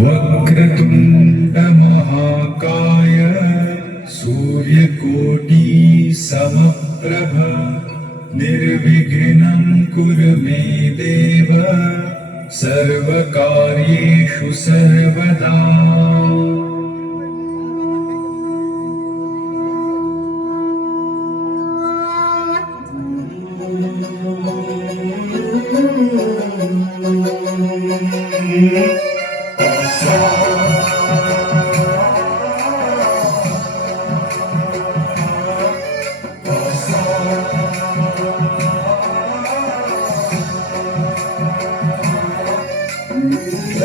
वक्रतुंड महाकाय सूर्यकोटि समप्रभ निर्विघ्नं कुरु मे देव सर्वकार्येषु सर्वदा।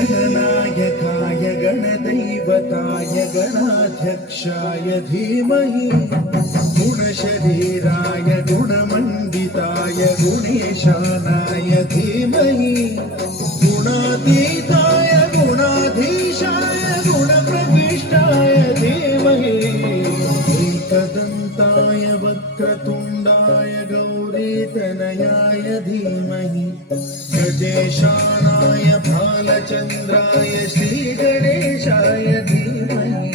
गणनायकाय गणदैवताय गणाध्यक्षाय धीमहि गुणशरीराय गुणमण्डिताय गुणेशानाय धीमहि गुणातीताय गुणाधीशाय गुणप्रविष्टाय धीमहि एकदन्ताय वक्रतुण्डाय गौरीतनयाय धीमहि गजेशानाय भालचन्द्राय श्रीगणेशाय धीमहि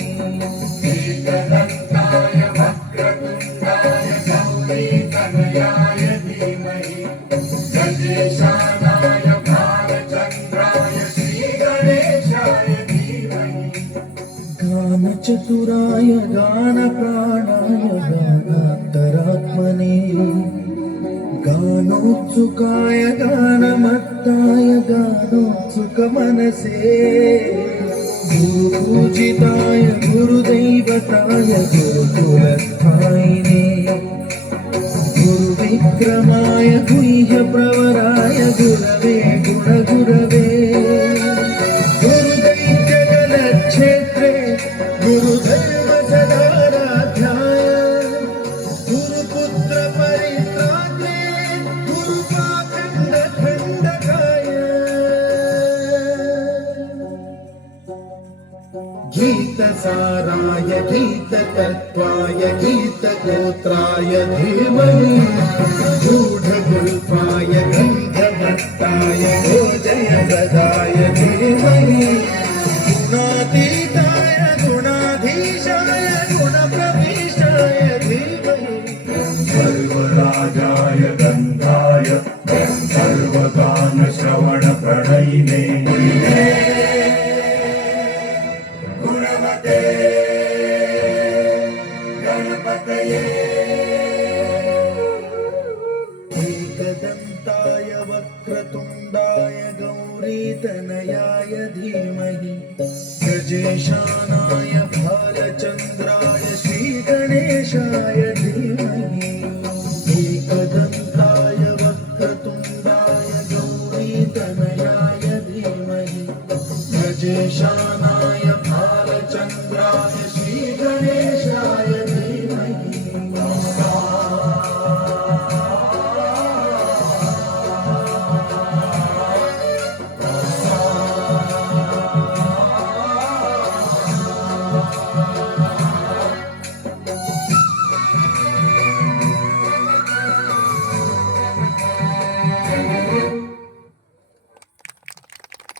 एकदन्ताय वक्रतुण्डाय गौरीतनयाय धीमहि गजेशानाय भालचन्द्राय श्रीगणेशाय धीमहि गानचतुराय गानप्राणाय गानान्तरात्मने गानोत्सुकाय गानमत्ताय गानोत्सुकमनसे गुरुपूजिताय गुरुदैवताय गुरुकुलस्थायिने गुरुविक्रमाय गुह्यप्रवराय गुरवे गुणगुरवे गुरुदैत्यगणक्षेत्रे गुरुधर्मसदाराध्याय गुरुपुत्र परित्रात्रे गुरुपाखण्डखण्डकाय गीतसाराय गीततत्त्वाय गीतगोत्राय धीमहि गूढगुल्फाय गन्धभट्टाय भोजयप्रदाय धीमहि गुणातीताय गुणाधीशाय गुणप्रविष्टाय धीमहि सर्वराजाय गन्धाय सर्वगानश्रवणप्रणयिने गुणवते गणपतये एकदन्ताय वक्रतुण्डाय गौरीतनयाय धीमहि गजेशानाय